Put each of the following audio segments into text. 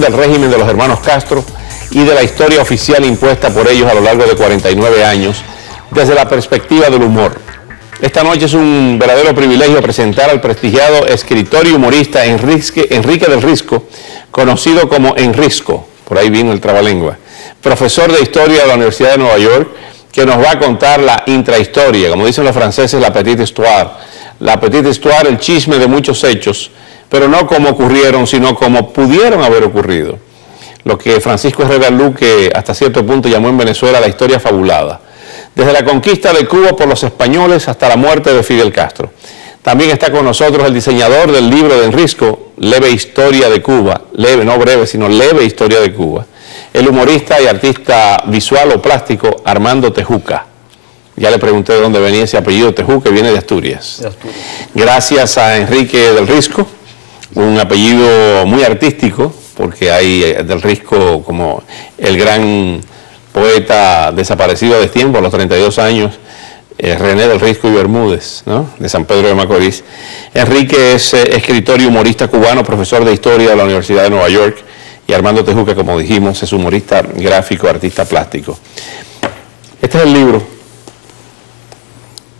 del régimen de los hermanos Castro y de la historia oficial impuesta por ellos a lo largo de 49 años, desde la perspectiva del humor. Esta noche es un verdadero privilegio presentar al prestigiado escritor y humorista Enrique del Risco, conocido como Enrisco, por ahí vino el trabalengua, profesor de historia de la Universidad de Nueva York, que nos va a contar la intrahistoria, como dicen los franceses, la petite histoire. La petite histoire, el chisme de muchos hechos, pero no como ocurrieron, sino como pudieron haber ocurrido. Lo que Francisco Herrera Luque hasta cierto punto llamó en Venezuela la historia fabulada. Desde la conquista de Cuba por los españoles hasta la muerte de Fidel Castro. También está con nosotros el diseñador del libro de Enrisco, Leve Historia de Cuba, leve, no breve, sino Leve Historia de Cuba. El humorista y artista visual o plástico Armando Tejuca. Ya le pregunté de dónde venía ese apellido Tejuca, que viene de Asturias. De Asturias. Gracias a Enrique del Risco, un apellido muy artístico, porque hay del Risco como el gran poeta desaparecido de tiempo, a los 32 años, René del Risco y Bermúdez, ¿no?, de San Pedro de Macorís. Enrique es escritor y humorista cubano, profesor de historia de la Universidad de Nueva York, y Armando Tejuca, como dijimos, es humorista gráfico, artista plástico. Este es el libro,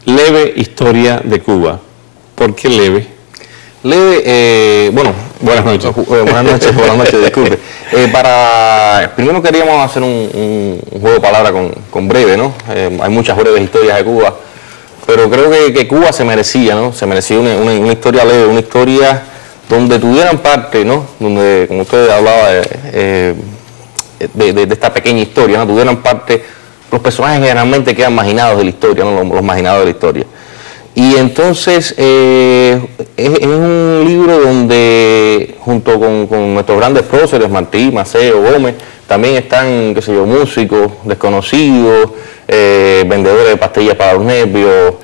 Leve Historia de Cuba. ¿Por qué leve? Leve, bueno, buenas noches. Buenas noches, disculpe. Primero queríamos hacer un juego de palabras con breve, ¿no? Hay muchas breves historias de Cuba, pero creo que Cuba se merecía, ¿no? Se merecía una historia leve, una historia donde tuvieran parte, ¿no? Donde, como usted hablaba de esta pequeña historia, ¿no? Tuvieran parte los personajes generalmente quedan marginados de la historia, ¿no? Los marginados de la historia. Y entonces es un libro donde junto con nuestros grandes próceres, Martí, Maceo, Gómez, también están, qué sé yo, músicos desconocidos, vendedores de pastillas para los nervios,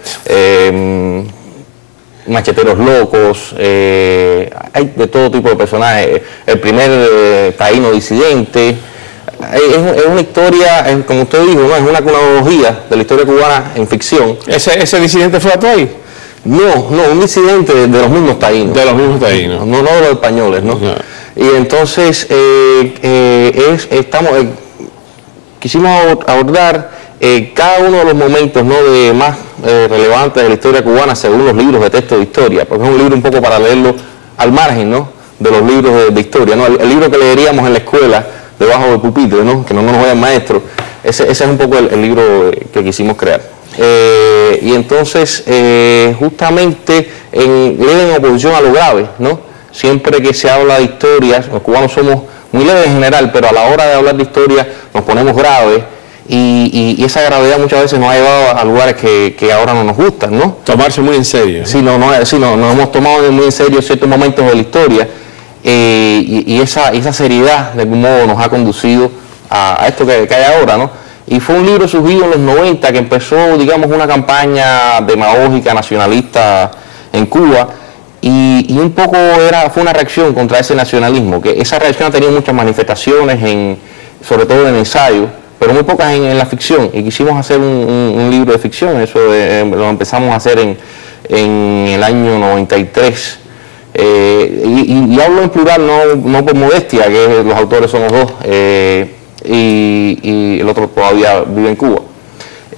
macheteros locos, hay de todo tipo de personajes, el primer taíno disidente. Es una historia, como usted dijo, ¿no? Es una cronología de la historia cubana en ficción. ¿Ese disidente fue Atoy? No, un disidente de los mismos taínos. De los mismos taínos. No de los españoles, ¿no? No. Y entonces quisimos abordar cada uno de los momentos, ¿no?, más relevantes de la historia cubana según los libros de texto de historia, porque es un libro un poco para leerlo al margen, ¿no?, de los libros de historia, ¿no? El libro que leeríamos en la escuela, debajo del pupitre, ¿no?, que no nos vaya el maestro, ese es un poco el libro que quisimos crear. Y entonces, justamente, leve en oposición a lo grave, ¿no? Siempre que se habla de historias, los cubanos somos muy leves en general, pero a la hora de hablar de historia nos ponemos graves, y esa gravedad muchas veces nos ha llevado a lugares que ahora no nos gustan, ¿no? Tomarse muy en serio. Sí, nos hemos tomado muy en serio ciertos momentos de la historia. Y esa seriedad de algún modo nos ha conducido a esto que hay ahora, ¿no? Y fue un libro surgido en los 90 que empezó, digamos, una campaña demagógica nacionalista en Cuba, y un poco fue una reacción contra ese nacionalismo, que esa reacción ha tenido muchas manifestaciones, sobre todo en ensayo, pero muy pocas en la ficción, y quisimos hacer un libro de ficción. Eso lo empezamos a hacer en el año 93. Y hablo en plural, no por modestia, que los autores somos dos, y el otro todavía vive en Cuba.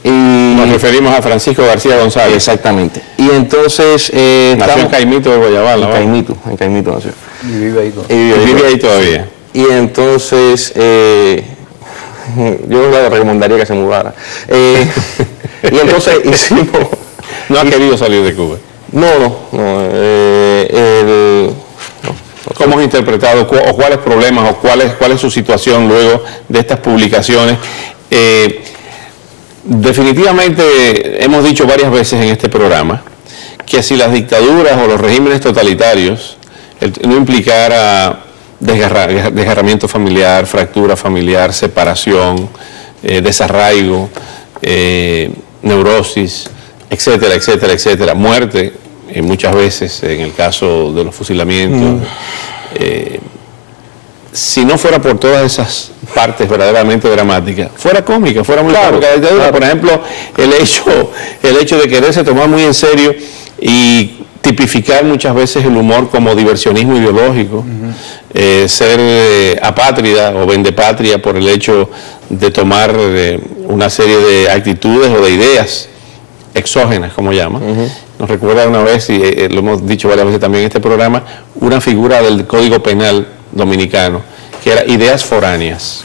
Nos referimos a Francisco García González. Exactamente. Y entonces nació en Caimito de Guayabal, ¿no? En Caimito nació. Y vive ahí todavía. Y vive ahí todavía. Y entonces yo le recomendaría que se mudara. Y entonces hicimos... ¿No ha querido salir de Cuba? No. ¿Cómo has interpretado, o cuáles problemas, o cuál es su situación luego de estas publicaciones? Definitivamente hemos dicho varias veces en este programa que si las dictaduras o los regímenes totalitarios no implicara desgarramiento familiar, fractura familiar, separación, desarraigo, neurosis, etcétera, etcétera, etcétera, muerte, muchas veces en el caso de los fusilamientos, si no fuera por todas esas partes verdaderamente dramáticas, fuera cómica, fuera muy cómica la dictadura. Claro. Por ejemplo, el hecho de quererse tomar muy en serio y tipificar muchas veces el humor como diversionismo ideológico, ser apátrida o vendepatria por el hecho de tomar una serie de actitudes o de ideas exógenas, como llaman. Nos recuerda una vez, y lo hemos dicho varias veces también en este programa, una figura del Código Penal dominicano, que era ideas foráneas.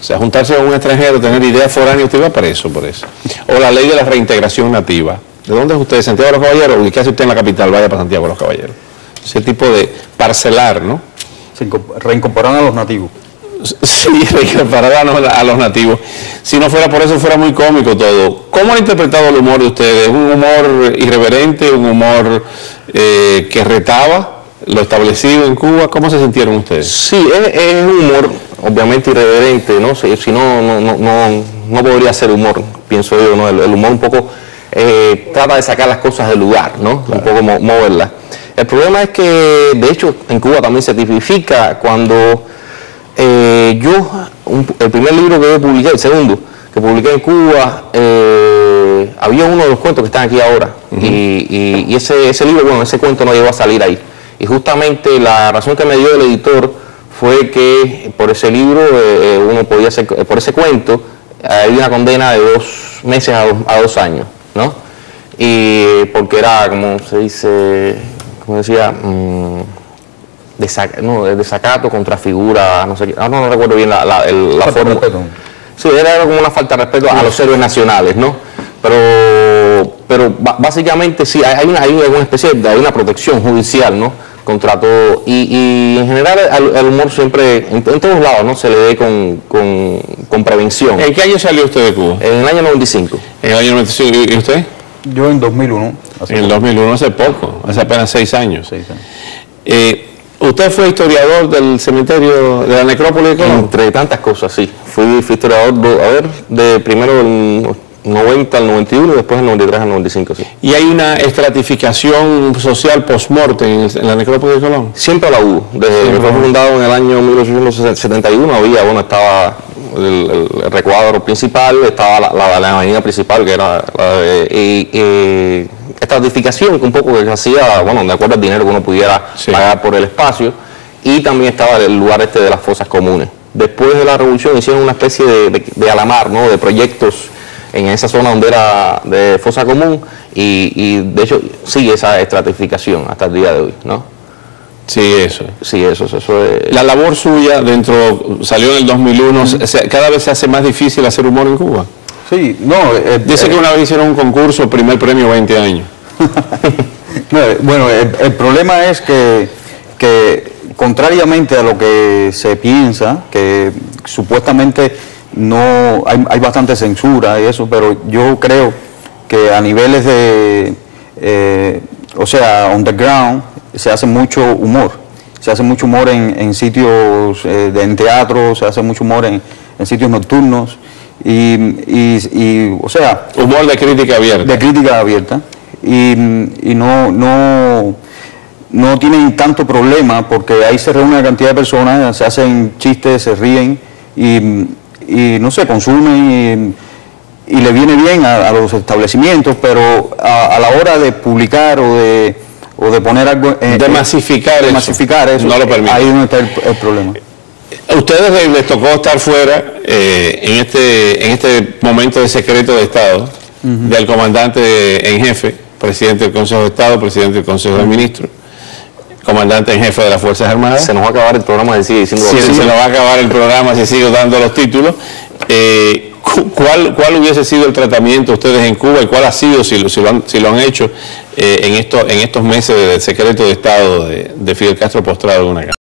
O sea, juntarse con un extranjero, tener ideas foráneas, usted va preso por eso. O la ley de la reintegración nativa. ¿De dónde es usted? ¿De Santiago de los Caballeros? ¿Y qué hace usted en la capital? Vaya para Santiago de los Caballeros. Ese tipo de parcelar, ¿no? Reincorporar a los nativos. Sí, reincorporar a los nativos. Si no fuera por eso, fuera muy cómico todo. ¿Cómo han interpretado el humor de ustedes? ¿Un humor irreverente? ¿Un humor que retaba lo establecido en Cuba? ¿Cómo se sintieron ustedes? Sí, es un humor obviamente irreverente, ¿no? Si no podría ser humor, pienso yo, ¿no? El humor un poco trata de sacar las cosas del lugar, ¿no? Claro. Un poco moverlas. El problema es que, de hecho, en Cuba también se tipifica cuando el primer libro que yo publiqué, el segundo, que publiqué en Cuba, había uno de los cuentos que están aquí ahora. Y ese libro, bueno, ese cuento no llegó a salir ahí. Y justamente la razón que me dio el editor fue que por ese libro, uno podía hacer, por ese cuento, hay una condena de 2 meses a 2 años, ¿no? Y porque era, como se dice, como decía, desacato contra figura, no sé qué, no recuerdo bien la forma. Sí, era como una falta de respeto a los héroes nacionales, ¿no? Pero básicamente sí, hay una especie hay una protección judicial, ¿no? Contra todo, y en general el humor siempre, en todos lados, ¿no? Se le ve con prevención. ¿En qué año salió usted de Cuba? En el año 95. ¿En el año 95? ¿Y usted? Yo en 2001. En el 2001, hace poco, hace apenas 6 años. 6 años. ¿Usted fue historiador del cementerio de la necrópolis de Colón? Entre tantas cosas, sí. Fui historiador, de primero del 90 al 91 y después del 93 al 95, sí. ¿Y hay una estratificación social post-mortem en la necrópolis de Colón? Siempre la hubo. Desde que fue fundado en el año 1871 estaba el recuadro principal, estaba la avenida principal, que era la de... estratificación que un poco que se hacía, bueno, de acuerdo al dinero que uno pudiera pagar por el espacio, y también estaba el lugar de las fosas comunes. Después de la revolución hicieron una especie de alamar, ¿no? De proyectos en esa zona donde era de fosa común, y de hecho sigue esa estratificación hasta el día de hoy, ¿no? Sí, eso. Sí, eso es. La labor suya salió en el 2001, cada vez se hace más difícil hacer humor en Cuba. Sí, no... Dice que una vez hicieron un concurso, primer premio 20 años. No, bueno, el problema es que contrariamente a lo que se piensa, que supuestamente no hay bastante censura y eso, pero yo creo que a niveles de, o sea, underground, se hace mucho humor. Se hace mucho humor en sitios, en teatro, se hace mucho humor en sitios nocturnos. O sea... Humor de crítica abierta. De crítica abierta. Y no tienen tanto problema porque ahí se reúne una cantidad de personas, se hacen chistes, se ríen y no sé, consumen y le viene bien a los establecimientos, pero a la hora de publicar o de poner algo... de masificar eso, no lo permite. Ahí es donde está el problema. A ustedes les tocó estar fuera en este momento de secreto de Estado del comandante en jefe, presidente del Consejo de Estado, presidente del Consejo de Ministros, comandante en jefe de las Fuerzas Armadas. Se nos va a acabar el programa si sigue diciendo sí, se nos va a acabar el programa si sigo dando los títulos. ¿Cuál hubiese sido el tratamiento de ustedes en Cuba y cuál ha sido, si lo han hecho, en estos meses de secreto de Estado de Fidel Castro postrado en una cama?